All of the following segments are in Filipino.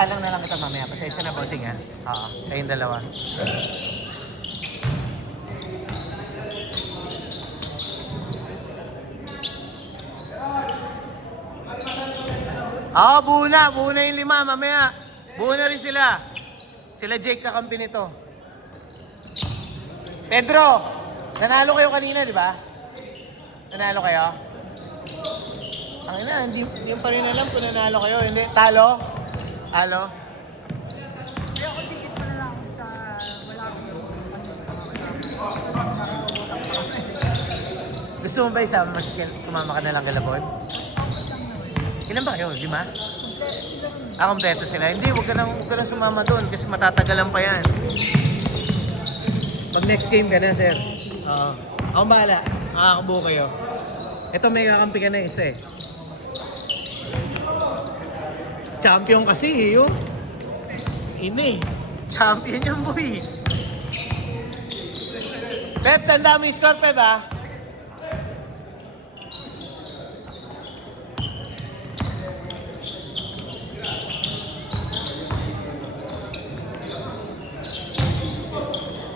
Isalang na lang kita mamaya. Pasensya na, bossing ha. Oo, kayong dalawa. Oo, buo na yung 5 mamaya. Buo na rin sila. Sila Jake kakampi nito. Pedro, nanalo kayo kanina, di ba? Nanalo kayo? Ang ina, hindi pa rin alam kung nanalo kayo. Hindi, talo? Talo? Hindi ako sikit pa na lang sa wala akong Gusto mo ba sumama ka na lang kay Labon? Ilan ba kayo? 5? Kompleto sila. Hindi, huwag ka nang sumama doon kasi matatagalan pa yan. Pag next game ka na, sir. Oo. Akong bahala. Makakabuo kayo. Ito may kakampi ka na isa eh. Champion kasi eh, yun. Ini. Champion yung boy. Pep, tanda mo yung score, Pep, ha?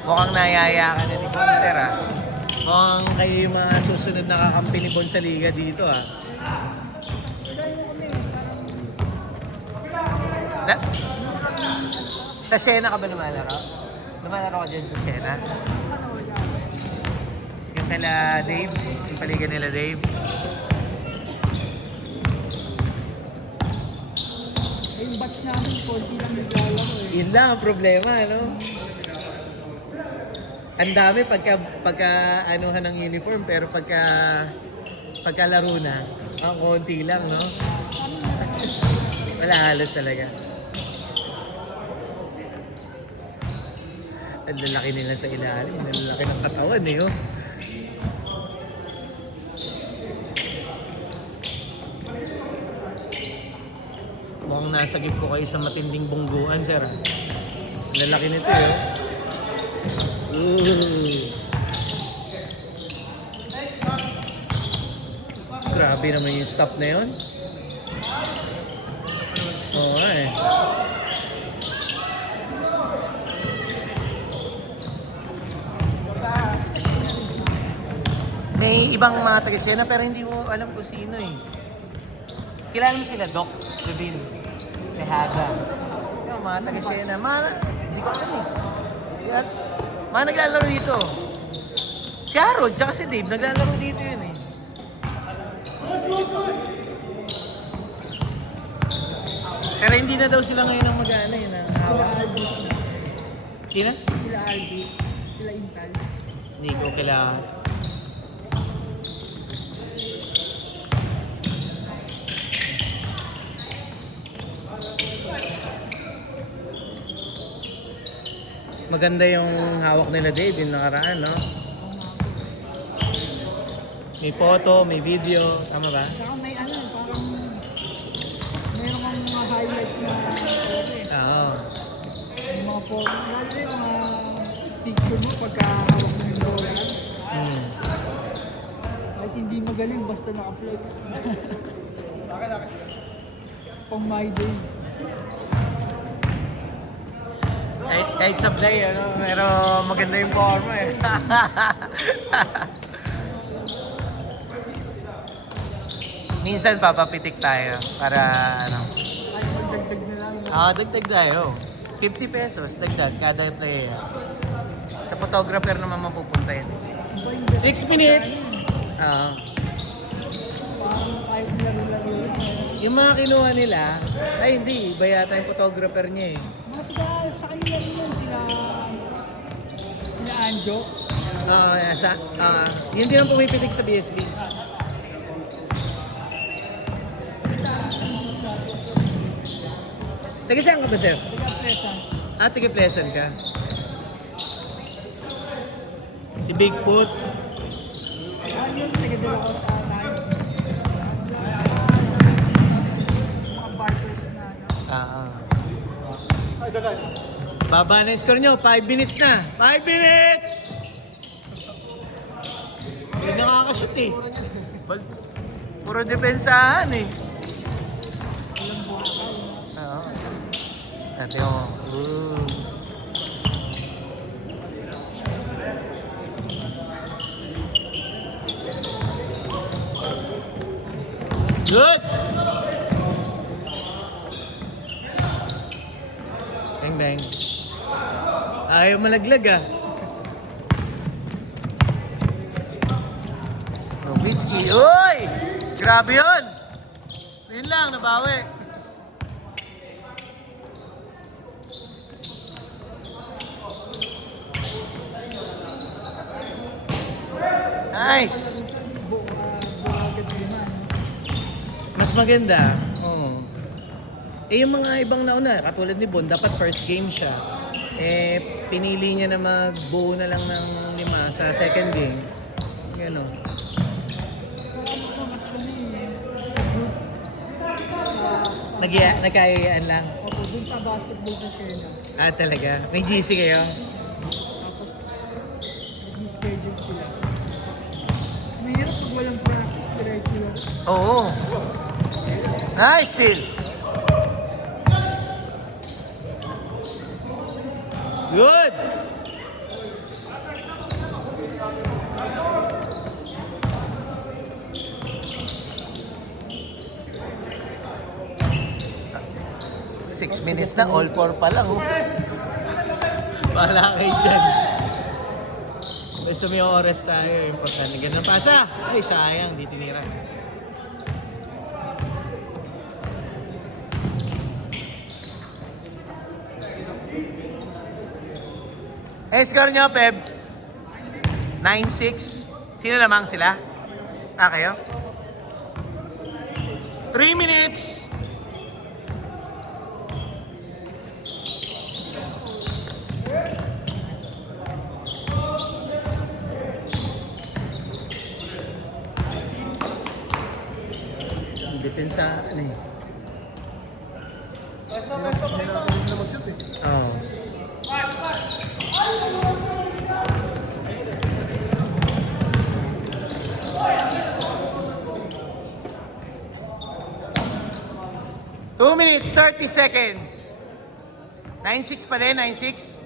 Mukhang nayaya ka na ni Bon, sir, ha? Mukhang kayo yung mga susunod na kakampi ni Bon sa liga dito, ha? Na? Sa Siena ka ba lumalaro? Lumalaro ka dyan sa Siena? Yung kala Dave? Yung paligan nila Dave? yung batch namin, 40 lang naglalaro eh. Yun lang ang problema, ano? Ang dami pagka anuhan ng uniform, pero pagka laro na, ang konti lang, no? Wala halos talaga. Ang lalaki nila sa ilalim, ang lalaki ng katawan, eh, oh. Mukhang nasagip ko kayo sa matinding bungguan, sir. Ang lalaki nito, eh, oh. Ooh. Grabe naman yung stop na yun. Oo nga eh. May ibang mga taga-Siena pero hindi mo alam kung sino eh. Kilala mo sila, Doc Levin, Tejada. Yung mga taga-Siena, hindi ko alam eh. At mga naglalaro dito. Si Harold, tsaka si Dave, naglalaro dito yun eh. Pero hindi na daw sila ngayon ang mag-ano yun. Sila Albi. Sino? Sila Albi. Sila Intal. Hindi ko kailangan. Maganda yung hawak nila Dave, yung nakaraan, no? May photo, may video, tama ba? Saka may ano, parang mayroon kang mga highlights na Oo. yung mga photo. Lalo yung mga picture mo pagka hawak mo yung lola. Kahit hindi magaling, basta naka-flex. Pang my day. Kahit sablay, ano? Pero maganda yung forma eh. Minsan papapitik tayo para ano. Ay, magdagdag na lang. Dagdag tayo. 50 pesos dagdag kada player. Sa photographer naman mapupunta yun. 6 minutes! Parang kahit laro-laro yun. Yung mga kinuha nila, ay hindi, iba yata yung photographer niya eh. Mga taga sa kanila rin yun, sila Anjo. Yun din ang pumipitik sa BSB. Taga saan ka ba, sir? Taga Presa. Taga Pleasant ka. Si Bigfoot. Yun, taga De La Costa tayo. Mga bikers na ano. Baba na yung score nyo. 5 minutes na. 5 minutes! Hindi nakakashoot eh. Puro depensahan eh. Oo. Ate mo. Ooh. Good! Bang bang. Ayaw malaglag ah. Nowitzki. Uy! Grabe yun! Yun lang, nabawi. Nice! Buwagat naman. Mas maganda. Oo. Eh yung mga ibang nauna, katulad ni Bon, dapat first game siya. Eh, pinili niya na mag-buo na lang ng 5 sa second game. Gano'n. Salamat na mas kami Nagkayayaan lang. Opo, dun sa basketball sa Shena. Ah, talaga? May GC kayo? Tapos, nag-schedule sila. Mahirap pag walang practice, diretso lang. Oo. Nice still. Good. Six minutes na, all four pa lang. Oh. Bahala kayo dyan. Basta may oras tayo, importante. Ganun pasa. Ay, sayang, di tinira. Eh, score nyo, Peb? 9-6. Sino lamang sila? Ah, kayo? 3 minutes. Depensa, ano eh. Na mag-shoot eh. Oo. Two minutes, 30 seconds. 9-6 pa rin, 9-6.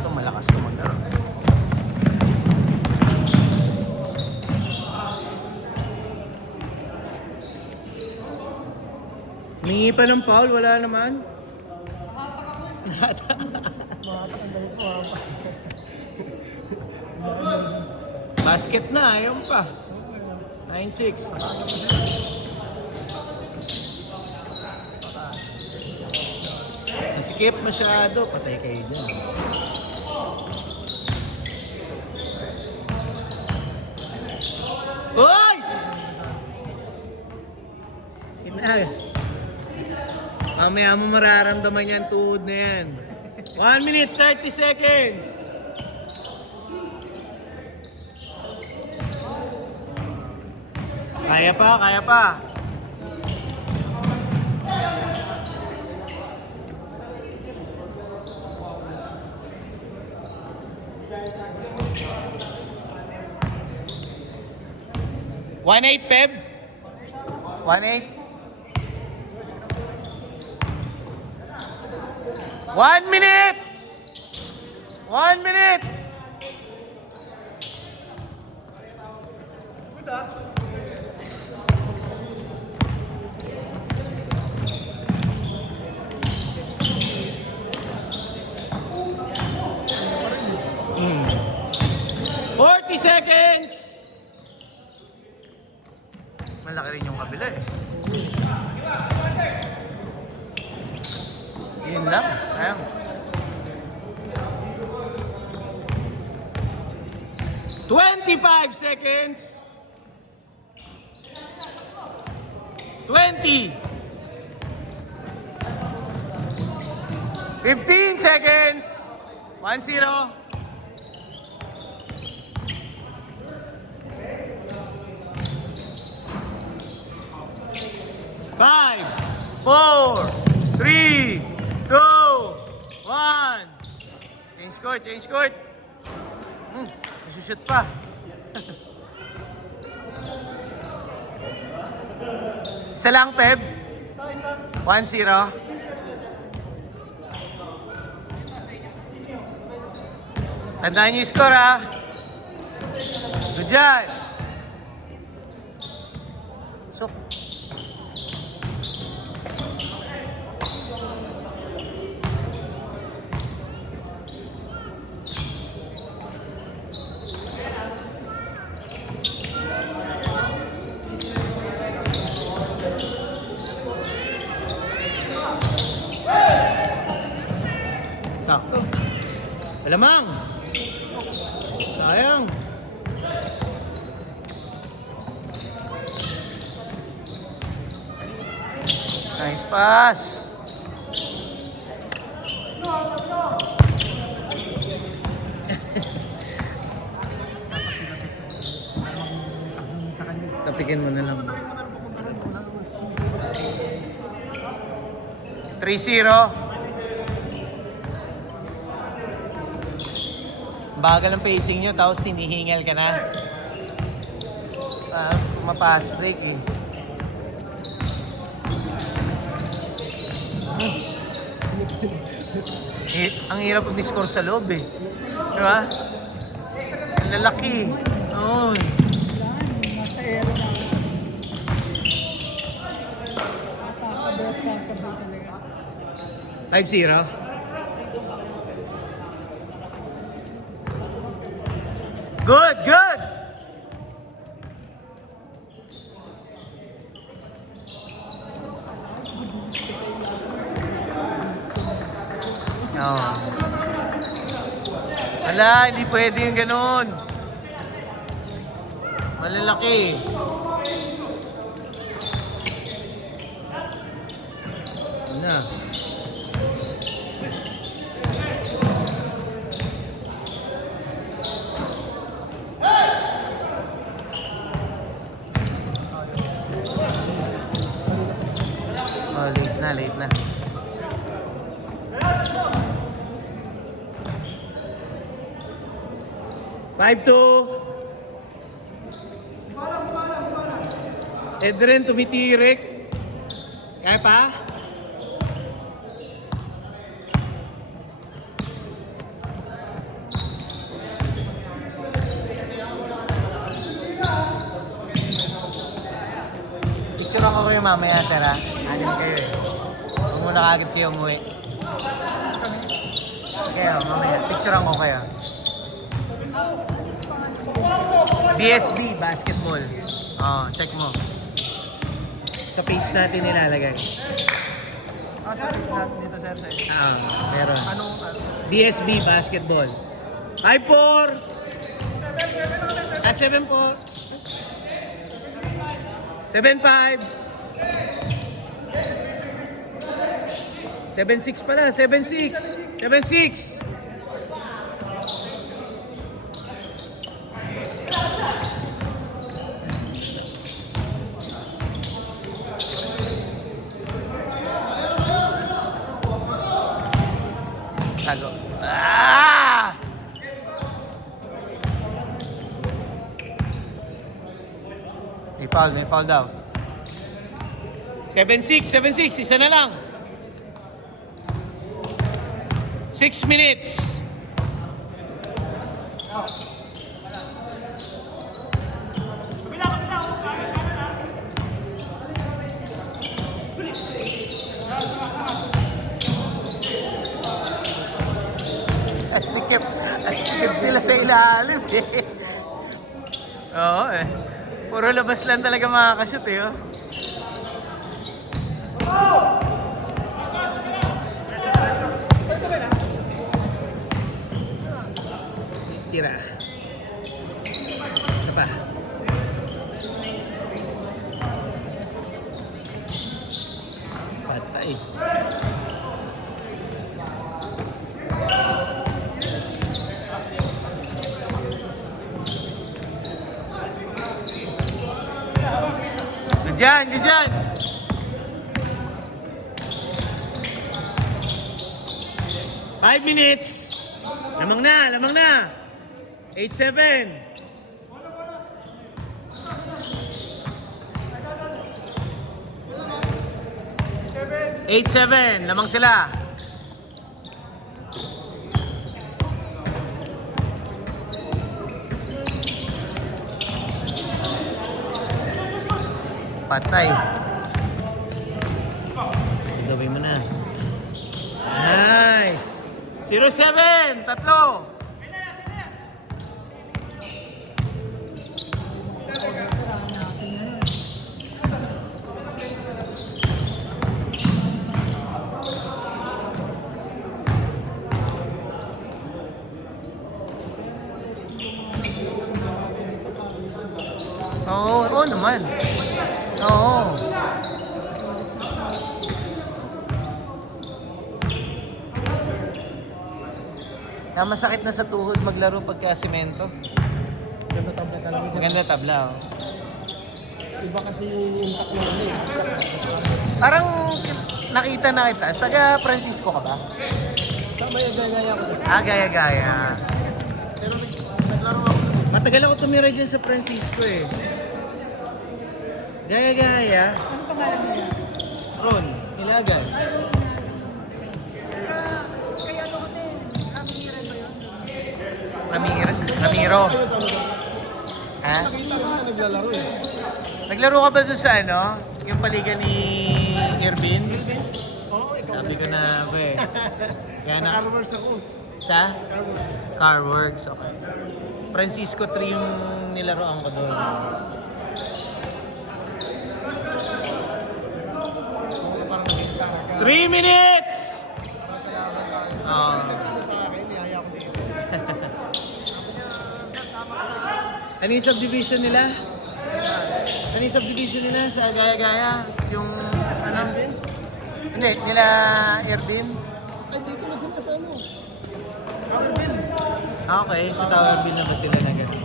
Ito malakas na maglaro. Mingi pa ng foul, wala naman. Basket na, ayaw pa. 9-6. Nasikip masyado, patay kayo dyan. Uy! Ina. Mamaya mo mararamdaman yan, tuhod na yan. 1 minute, 30 seconds. Kaya pa, kaya pa. One eight, Peb. 1-8. 1 minute. 1 minute. Mm. 40 seconds. Malaki rin yung kabila eh. Yun lang, sayang. "25 seconds. 20. 15 seconds. 1-0. 5, 4, 3, 2, 1. Change court, change court. Nasushoot pa. Isa lang, Peb. 1-0. Tandaan niyo yung score, ha? Good job. So, sakto. Alamang. Sayang. Nice pass. Tapikin mo na lang. 3-0. Bagal ang pacing nyo, tapos hinihingal ka na. Mapass break eh. Ang hirap mag-score sa loob eh. Di ba? Ang lalaki. Oo. Nasa ero na. Sasabay talaga. 5-0. Good, good! Oh. Wala, hindi pwede yung ganun. Malalaki. Na. Oh, late na. Five two. Edren tumitirik. Kaya pa? Picture ako kayo mamaya, sir, ha? Anim kayo eh. Huwag muna kagad kayo umuwi. Kayo, mamaya. Picture ako kayo. DSB, basketball. Check mo. Sa page natin nilalagay. Sa page natin dito, sir. Meron. Anong, DSB, basketball. 5-4. 7-4. 7-5. 7-6 pala. 7-6. 7-6. Tago. Ah! May foul daw. 7-6, 7-6, isa na lang. 6 minutes. Asikip nila sa ilalim eh. Oo eh. Puro labas lang talaga makakashoot eh. Oh. Tira. Isa pa. Patay. Good dyan. 5 minutes. Lamang na. 8-7. 8-7. Lamang sila. Patay. Gawin mo na. Nice. 0-7. Tatlo. Oo naman. Oo. Na masakit na sa tuhod maglaro pagka semento. Ganda tabla talaga. Maganda tabla, oh. Iba kasi yung impact na ano eh. Parang nakita na kita. Taga Francisco ka ba? Sa may gaya ko sir. Ah, gaya-gaya. Pero naglaro ako doon. Matagal ako tumira dyan sa Francisco eh. Gaya-gaya. Ano pangalan niya? Ron, Ilagan. Kaya ano ko din, Ramiro ba yun? Ramiro. Ayun sa ano doon. Ha? Nakita ko na naglalaro eh. Naglaro ka ba sa ano? Yung paligan ni Irvin? Oo, ikaw. Sabi ko na, be. Kaya Sa na, Carworks ako. sa Carworks. Carworks, okay. Francisco 3 yung nilaroan ko doon. Parang nakita ka. 3 minutes! Magkalaban tayo. Oo. Nagkano sa akin, niyaya ko dito. Sabi niya, sir, tama ka sa akin. Ano yung subdivision nila? Ano yung subdivision nila sa Gaya-Gaya? Yung, ano? Vince? Hindi, nila Irvin? Ay, dito na sila sa ano. Tower Bill. Ah, okay, sa Tower Bill na ba sila na gano'n?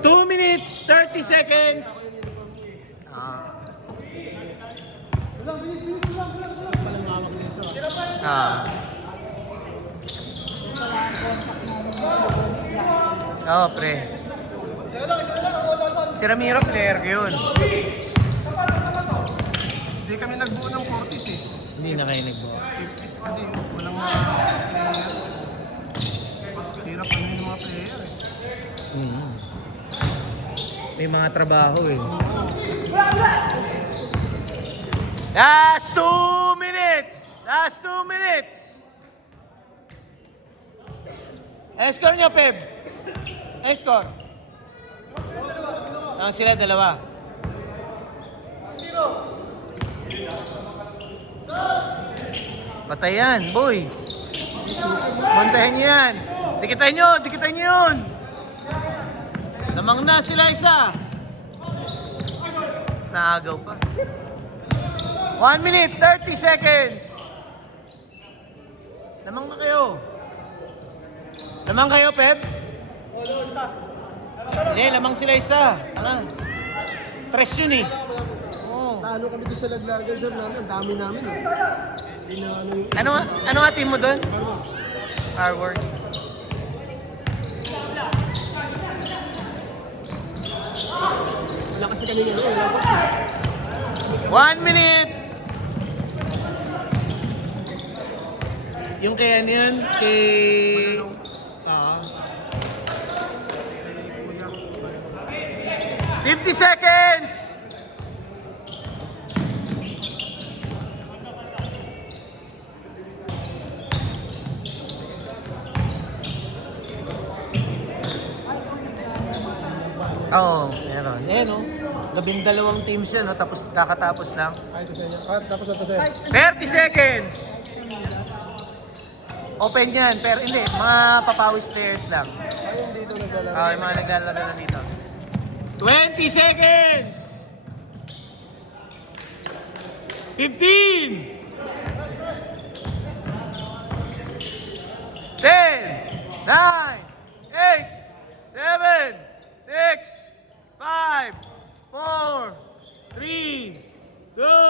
Two minutes, 30 seconds. Ah. Palang hawak dito. Ah. Oo, pre. Si Ramiro, player ko yun. Hindi kami nagbuo ng 40s eh. Hindi na kayo nagbuo. 50s kasi walang mga player. Hirap ano yung mga player eh. May mga trabaho eh. Last 2 minutes! Last 2 minutes! Escort nyo, Peb. Escort. Sila dalawa. Patay yan, boy. Bantayan nyo yan. Dikitan nyo yun. Namang na sila isa. Naagaw pa. 1 minute, 30 seconds. Namang na kayo. Lamang kayo, Pep? Hindi, lamang sila isa. Tanga. Tres yun eh. Oo. Talo kami doon sa Laglagan, sir. Ang dami namin eh. Hindi na ano yung... Ano nga team mo doon? Carworks. Carworks. Wala kasi kami ano, wala pa. 1 minute. Yung kaya niyan, kay... Ah. 50 seconds! Oo, meron. Ayan o. 12 teams yan, no? Tapos kakatapos lang. Ay, ito sa inyo. Ah, tapos ito sir. 30 seconds! Open yan, pero hindi. Mga papawis players lang. Ayun dito naglalaro. Yung mga naglalaro na dito. 20 seconds! 15! 10! 9! 8! 7! 6! 5! 4! 3! 2!